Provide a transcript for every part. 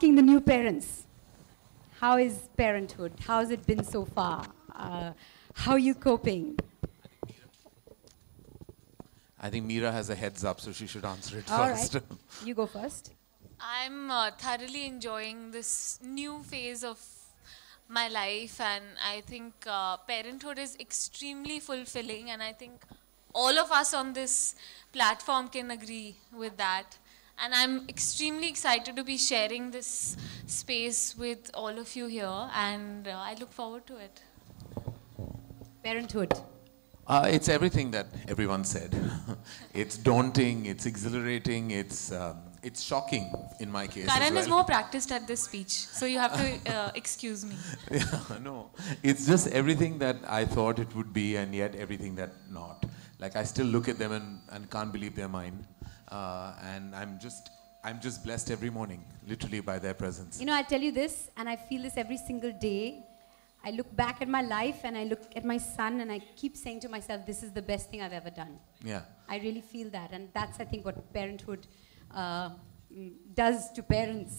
asking the new parents, how is parenthood? How has it been so far? How are you coping? I think Mira has a heads up, so she should answer it All first. right, you go first. I'm thoroughly enjoying this new phase of my life, and I think parenthood is extremely fulfilling, and I think all of us on this platform can agree with that. And I'm extremely excited to be sharing this space with all of you here, and I look forward to it. Parenthood. It's everything that everyone said. It's daunting, it's exhilarating, it's shocking in my case. Karan as is well. more practiced at this speech, so you have to excuse me. Yeah, no, it's just everything that I thought it would be, and yet everything that not. Like I still look at them and can't believe they're mine, and I'm just blessed every morning, literally by their presence. You know, I tell you this, and I feel this every single day. I look back at my life and I look at my son and I keep saying to myself, this is the best thing I've ever done. Yeah. I really feel that, and that's, I think, what parenthood does to parents,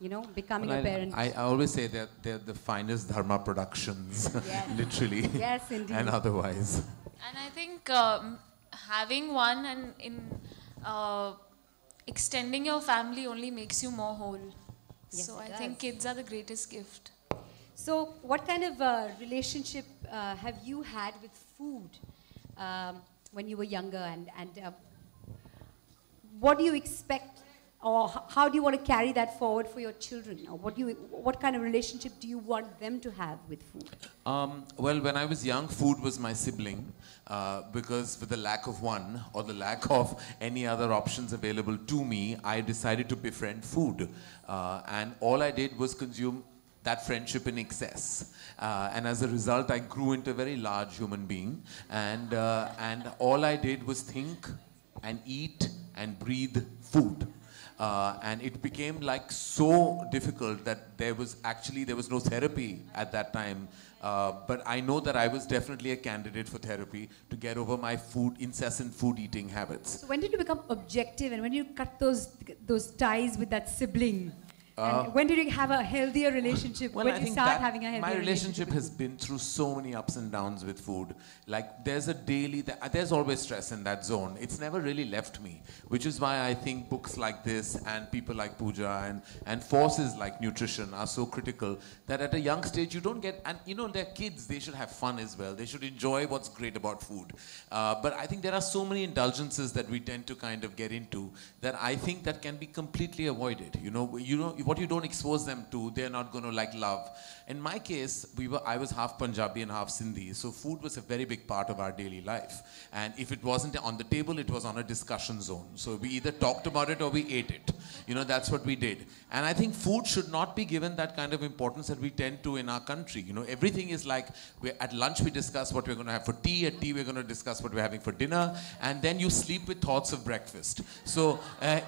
you know, becoming a parent. I always say that they're the finest dharma productions, Yes. literally. Yes, indeed. And otherwise. And I think having one and extending your family only makes you more whole. Yes, So it I does. think kids are the greatest gift. So what kind of relationship have you had with food when you were younger, and what do you expect, or how do you want to carry that forward for your children, or what kind of relationship do you want them to have with food? Well, when I was young, food was my sibling, because with the lack of one or the lack of any other options available to me, I decided to befriend food, and all I did was consume that friendship in excess, and as a result I grew into a very large human being, and all I did was think and eat and breathe food, and it became like so difficult that there was no therapy at that time, but I know that I was definitely a candidate for therapy to get over my incessant food eating habits. So when did you become objective, and when did you cut those ties with that sibling? And when did you have a healthier relationship? Well, when I did you think start that having a healthier my relationship has been through so many ups and downs with food. Like there's always stress in that zone. It's never really left me, which is why I think books like this and people like Pooja and forces like nutrition are so critical, that at a young stage you don't get, and you know, they're kids, they should have fun as well. They should enjoy what's great about food. But I think there are so many indulgences that we tend to kind of get into that I think that can be completely avoided. You know, what you don't expose them to, they're not going to like love. In my case, I was half Punjabi and half Sindhi, so food was a very big part of our daily life. And if it wasn't on the table, it was on a discussion zone. So we either talked about it or we ate it. You know, that's what we did. And I think food should not be given that kind of importance that we tend to in our country. You know, everything is like, at lunch we discuss what we're going to have for tea, at tea we're going to discuss what we're having for dinner, and then you sleep with thoughts of breakfast. So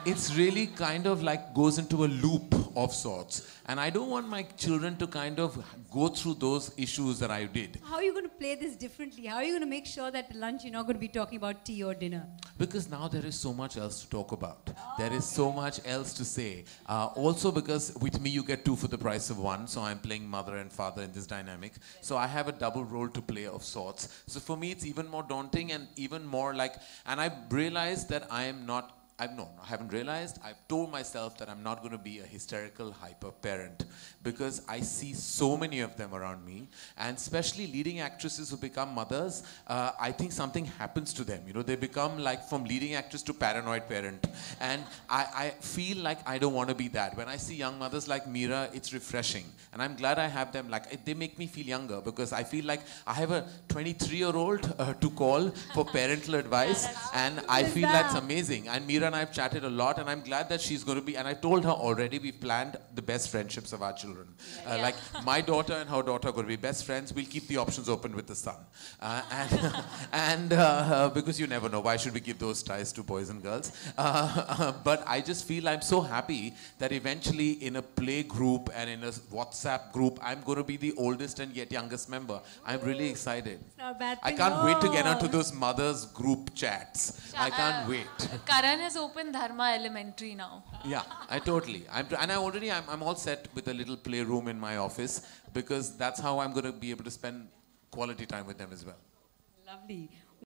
it's really kind of like goes into a loop of sorts. And I don't want my children to kind of go through those issues that I did. How are you going to play this differently? How are you going to make sure that at lunch you're not going to be talking about tea or dinner? Because now there is so much else to talk about. There is so much else to say. Also because with me you get two for the price of one, so I'm playing mother and father in this dynamic. So I have a double role to play of sorts. So for me it's even more daunting and even more like, and I realized that I haven't realized. I've told myself that I'm not going to be a hysterical hyper parent, because I see so many of them around me, and especially leading actresses who become mothers. I think something happens to them. You know, they become like from leading actress to paranoid parent, and I feel like I don't want to be that. When I see young mothers like Mira, it's refreshing, and I'm glad I have them. Like they make me feel younger, because I feel like I have a 23-year-old to call for parental advice, and I feel that's amazing. And Mira and I have chatted a lot, and I'm glad that she's going to be, and I told her already, we've planned the best friendships of our children. Like my daughter and her daughter are going to be best friends. We'll keep the options open with the son. Because you never know, why should we give those ties to boys and girls? But I just feel I'm so happy that eventually in a play group and in a WhatsApp group, I'm going to be the oldest and yet youngest member. I'm really excited. It's not a bad I thing. can't wait to get onto those mothers group chats. I can't wait. Karan has just opened Dharma Elementary now. Yeah, I totally. I'm all set with a little playroom in my office because that's how I'm going to be able to spend quality time with them as well. Lovely.